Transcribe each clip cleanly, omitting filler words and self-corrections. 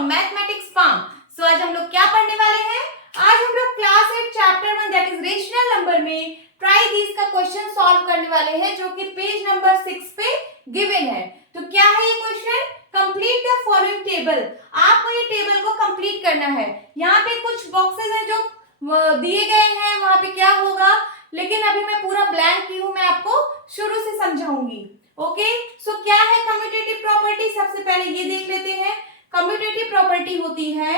From mathematics farm. सो आज हम लोग क्या पढ़ने वाले हैं? आज हम लोग class 8 chapter 1 that is rational number में ट्राई दिस का क्वेश्चन सॉल्व करने वाले हैं, जो कि पेज नंबर 6 पे गिवन है। तो क्या है ये question? Complete the following table. आपको ये टेबल को कंप्लीट करना है। यहाँ पे कुछ बॉक्सेस हैं जो दिए गए हैं, वहां पे क्या होगा, लेकिन अभी मैं पूरा ब्लैंक की हूं, मैं आपको शुरू से समझाऊंगी। ओके, सो क्या है कम्यूटेटिव प्रॉपर्टी? सबसे पहले ये देख लेते हैं। कम्यूटेटिव प्रॉपर्टी होती है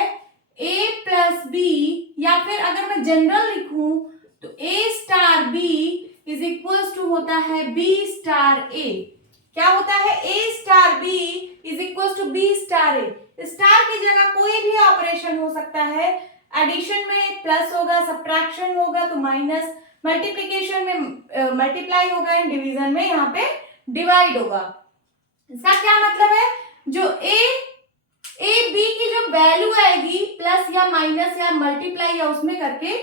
a प्लस बी, या फिर अगर मैं जनरल लिखूं तो a star b is equal to होता है b स्टार a। क्या होता है? a star b is equal to b star a। Star की जगह कोई भी ऑपरेशन हो सकता है। एडिशन में प्लस होगा, सब्ट्रैक्शन होगा तो माइनस, मल्टीप्लिकेशन में मल्टीप्लाई होगा एंड डिवीजन में यहाँ पे डिवाइड होगा। इसका क्या मतलब है? जो ए बी की जो वैल्यू आएगी प्लस या माइनस या मल्टीप्लाई या उसमें करके,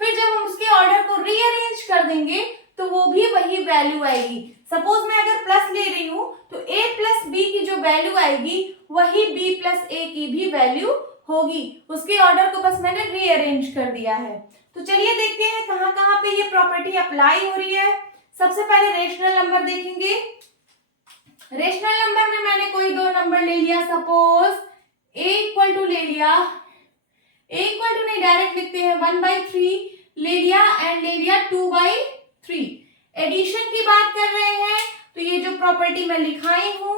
फिर जब हम उसके ऑर्डर को रीअरेंज कर देंगे तो वो भी वही वैल्यू आएगी। सपोज मैं अगर प्लस ले रही हूं तो a प्लस बी की जो वैल्यू आएगी वही b प्लस a की भी वैल्यू होगी। उसके ऑर्डर को बस मैंने रीअरेंज कर दिया है। तो चलिए देखते हैं कहाँ कहाँ पे ये प्रॉपर्टी अप्लाई हो रही है। सबसे पहले रेशनल नंबर देखेंगे। रेशनल नंबर में मैंने कोई दो नंबर ले लिया, सपोज a इक्वल टू ले लिया, a इक्वल टू नहीं डायरेक्ट लिखते हैं, 1/3 ले लिया एंड ले लिया 2/3। एडिशन की बात कर रहे हैं तो ये जो प्रॉपर्टी मैं लिखाई हूं,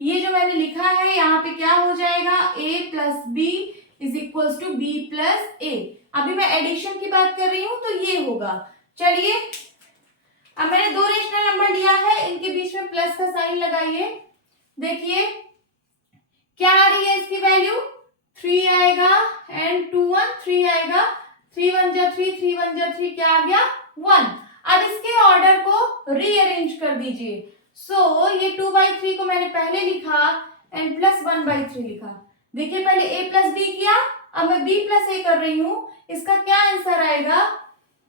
ये जो मैंने लिखा है यहाँ पे क्या हो जाएगा, a plus B is equal to b plus a। अभी मैं एडिशन की बात कर रही हूं तो ये होगा। चलिए अब मैंने दो रेशनल नंबर लिया है, इनके बीच में प्लस का साइन लगाइए। देखिए क्या आ रही है इसकी वैल्यू, 3 आएगा एंड 2 1 3 आएगा, 3 1 जा 3, 3 1 जा 3, क्या आ गया 1। अब इसके ऑर्डर को रीअरेंज कर दीजिए। सो ये 2/3 को मैंने पहले लिखा एंड प्लस 1/3 लिखा। देखिए पहले a प्लस बी किया, अब मैं b प्लस a कर रही हूं। इसका क्या आंसर आएगा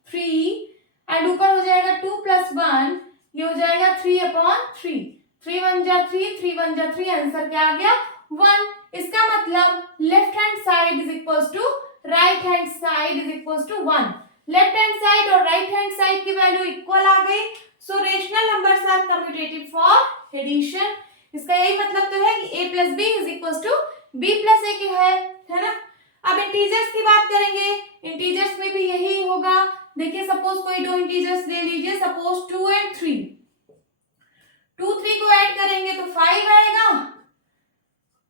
3 एंड ऊपर हो जाएगा 2 प्लस 1, ये हो जाएगा 3/3। 3 1 जा 3, 3 1 जा 3, आंसर क्या आ गया 1। इसका मतलब left hand side is equal to right hand side is equal to 1। Left hand side और राइट हैंड साइड की वैल्यू इक्वल आ गई। So rational numbers are commutative for addition. इसका यही मतलब तो है कि a plus B is equal to b plus a की है ना। अब इंटीजर्स की बात करेंगे, इंटीजर्स में भी यही होगा। देखिए सपोज कोई दो इंटीजर्स ले लीजिए, सपोज 2 एंड 3। 2 3 को ऐड करेंगे तो 5 आएगा,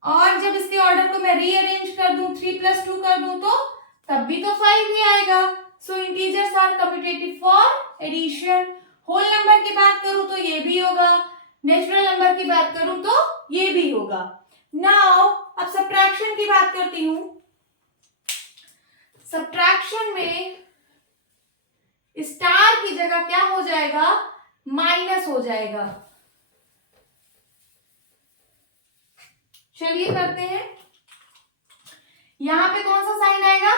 और जब इसके ऑर्डर को मैं रीअरेंज कर दूं, 3 प्लस 2 कर दूं तो तब भी तो 5 ही आएगा। So integers are commutative for addition. Whole number की बात करूं तो ये भी होगा, नेचुरल नंबर की बात करूं तो ये भी होगा। नाउ अब सब्ट्रैक्शन की बात करती हूं। सब्ट्रैक्शन में स्टार की जगह क्या हो जाएगा, माइनस हो जाएगा। चलिए करते हैं। यहां पे कौन सा साइन आएगा,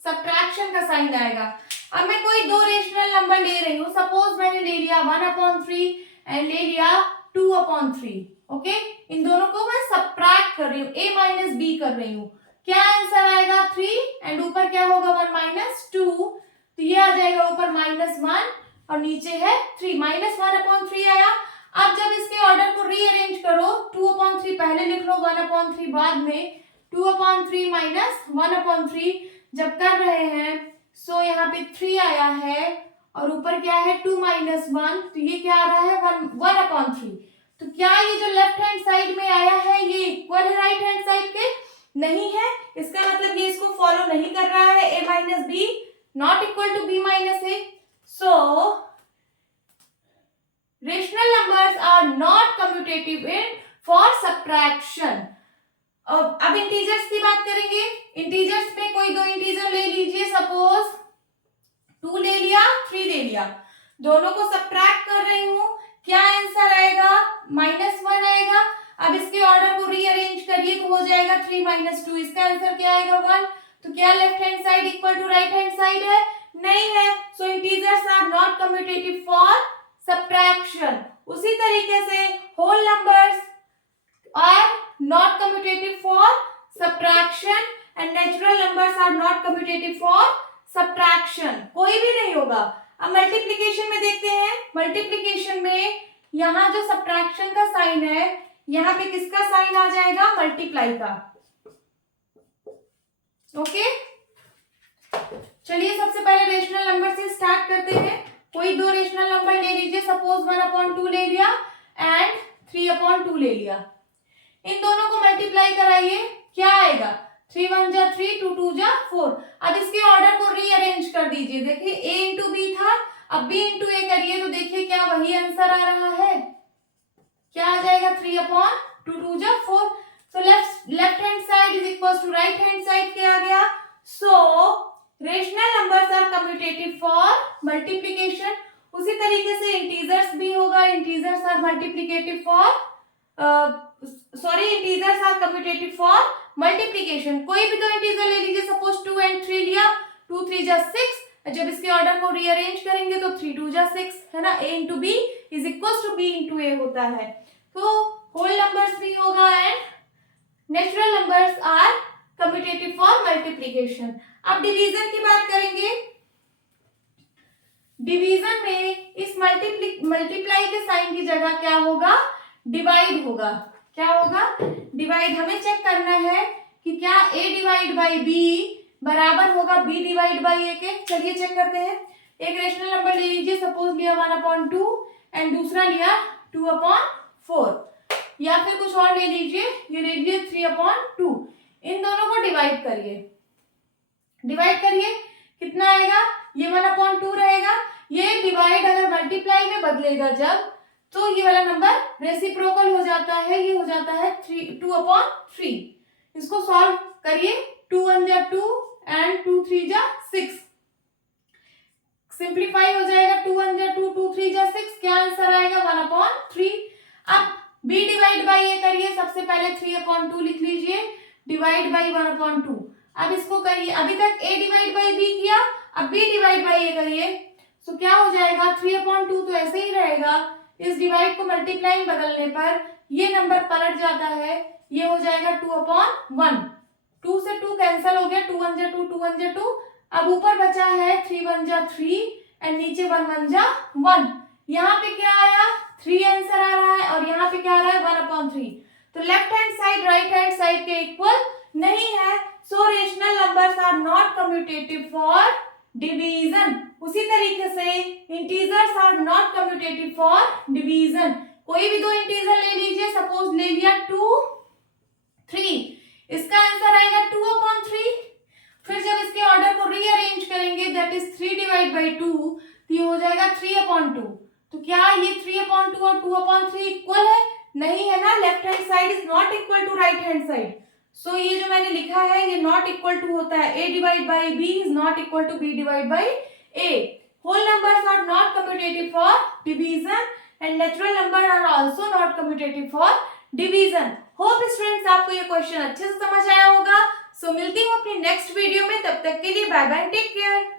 सब्ट्रैक्शन का साइन आएगा। अब मैं कोई दो रेशनल नंबर ले रही हूं, सपोज मैंने ले लिया 1/3 एंड ले लिया 2/3। ओके, इन दोनों को मैं सब्ट्रैक्ट कर रही हूँ, a माइनस b कर रही हूँ। क्या आंसर आएगा 3 एंड ऊपर क्या होगा 1 माइनस 2, तो ये आ जाएगा ऊपर -1 और नीचे है 3, -1/3 आया। अब जब इसके ऑर्डर को रीअरेंज करो, 2/3 पहले लिख लो, 1/3 बाद में, 2/3 माइनस 1/3 जब कर रहे हैं, सो यहाँ पे 3 आया है और ऊपर क्या है 2 माइनस 1, तो ये क्या आ रहा है 1/3। तो क्या ये जो लेफ्ट हैंड साइड में आया है ये इक्वल है राइट हैंड साइड के? नहीं है। इसका मतलब ये इसको फॉलो नहीं कर रहा है। a minus B not equal to b minus a। So rational numbers are not commutative in for subtraction. अब इंटीजर्स की बात करेंगे। इंटीजर्स में कोई दो इंटीजर ले लीजिए, सपोज 2 ले लिया, 3 ले लिया, दोनों को सब्ट्रैक्ट कर रही हूं। क्या आंसर आएगा -1 आएगा। अब इसके ऑर्डर को रीअरेंज करिए तो हो जाएगा 3 माइनस 2, इसका आंसर क्या आएगा 1। तो क्या left hand side equal to right hand side है? नहीं है। So integers are not commutative for subtraction. उसी तरीके से whole numbers are not commutative for subtraction and natural numbers are not commutative for subtraction. कोई भी नहीं होगा. अब मल्टीप्लीकेशन में देखते हैं. मल्टीप्लीकेशन में यहाँ जो सब्ट्रैक्शन का साइन है, यहाँ पे किसका साइन आ जाएगा? मल्टीप्लाई का. ओके, चलिए सबसे पहले रेशनल नंबर से स्टार्ट करते हैं. कोई दो रेशनल नंबर ले लीजिए. सपोज 1/2 ले लिया एंड 3/2 ले लिया. इन दोनों को मल्टीप्लाई कराइए. क्या आएगा? 3 1 जा 3, 2 2 जा 4. अब इसके ऑर्डर को रीअरेंज कर दीजिए. देखिए a इंटू बी था, अब b इंटू ए करिए तो देखिए क्या वही आंसर आ रहा है. क्या आ जाएगा? 3/2, 2 जा 4. So left hand side is equal to right hand side. क्या आ गया? So rational numbers are commutative for multiplication. उसी तरीके से इंटीजर्स भी होगा. Integers are multiplicative for integers are commutative for multiplication. कोई भी दो इंटीजर ले लीजिए. सपोज 2 and 3 लिया, 2 3 जा 6. जब इसके ऑर्डर को रीअरेंज करेंगे तो 3 2 जा 6 है ना. a into b is equal to b into a होता है. तो होल नंबर्स भी होगा and natural numbers are commutative for multiplication. अब डिवीजन की बात करेंगे. डिवीजन में इस मल्टीप्लाई के साइन की जगह क्या होगा? डिवाइड होगा. क्या होगा? डिवाइड. हमें चेक करना है कि क्या a डिवाइड बाई b बराबर होगा b डिवाइड बाई a के. चलिए चेक करते हैं. एक रेशनल नंबर ले लीजिए. सपोज लिया 1/2 एंड दूसरा लिया 2/4 या फिर कुछ और ले लीजिए. ये ले लीजिए 3/2. इन दोनों को डिवाइड करिए. डिवाइड करिए कितना आएगा? ये 1/2 रहेगा. ये डिवाइड अगर मल्टीप्लाई में बदलेगा जब, तो ये वाला नंबर रेसिप्रोकल हो जाता है. ये हो जाता है 2/3. इसको सॉल्व करिए. 2 1 जा 2 एंड 2 3 जा 6. सिंप्लीफाई हो जाएगा. 2 1 जा 2, 2 3 जा 6. क्या आंसर आएगा? 1/3. अब b डिवाइड बाई a करिए. सबसे पहले 3/2 लिख लीजिए डिवाइड बाई 1/2. अब इसको करिए. अभी तक a डिवाइड बाई b किया, अब b डिवाइड बाई a करिए. सो क्या हो जाएगा? 3/2 तो ऐसे ही रहेगा. इस डिवाइड को मल्टीप्लाई में बदलने पर ये नंबर पलट जाता है. ये हो जाएगा 2/1. 2 से 2 कैंसिल हो गया. 2 1 जा 2, 2 1 जा 2. अब ऊपर बचा है 3 1 जा 3 एंड नीचे 1 1 जा 1. यहाँ पे क्या आया? 3 आंसर आ रहा है और यहाँ पे क्या आ रहा है? 1/3. तो left hand side right hand side के इक्वल नहीं है. So rational numbers are not commutative for division. उसी तरीके से integers are not commutative for division. कोई भी दो इंटीजर ले लीजिए. सपोज ले लिया 2 3. इसका आंसर आएगा 2/3. फिर जब इसके ऑर्डर को रीअरेंज करेंगे दैट इज 3 डिवाइड बाई 2, तो ये हो जाएगा 3/2. तो क्या ये 3/2 और 2/3 इक्वल है? नहीं है ना. Left hand side is not equal to right hand side. So ये जो मैंने लिखा है ये नॉट इक्वल टू होता है. a divide by b is not equal to b divide by a. Whole numbers are not commutative for division and natural number are also not commutative for division. Hope students आपको ये question अच्छे से समझ आया होगा. सो मिलती हूँ अपनी नेक्स्ट वीडियो में. तब तक के लिए बाय बाय, टेक केयर.